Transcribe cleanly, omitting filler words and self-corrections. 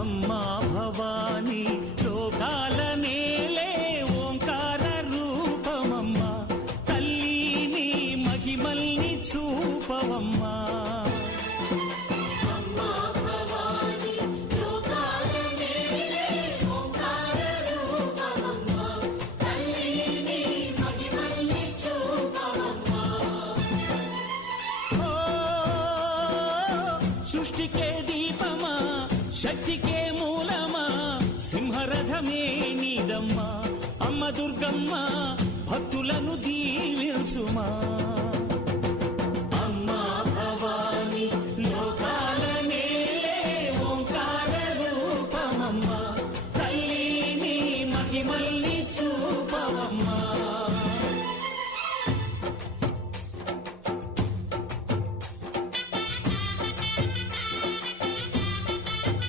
అమ్మా భవానీ లోకాల నేలే ఓంకార రూపమమ్మా తల్లి మహిమల్ని చూపవమ్మా సృష్టికే దీపమా శక్తికే మూలమా సింహరథమే నీదమ్మా అమ్మ దుర్గమ్మ భక్తులను దీవించుమా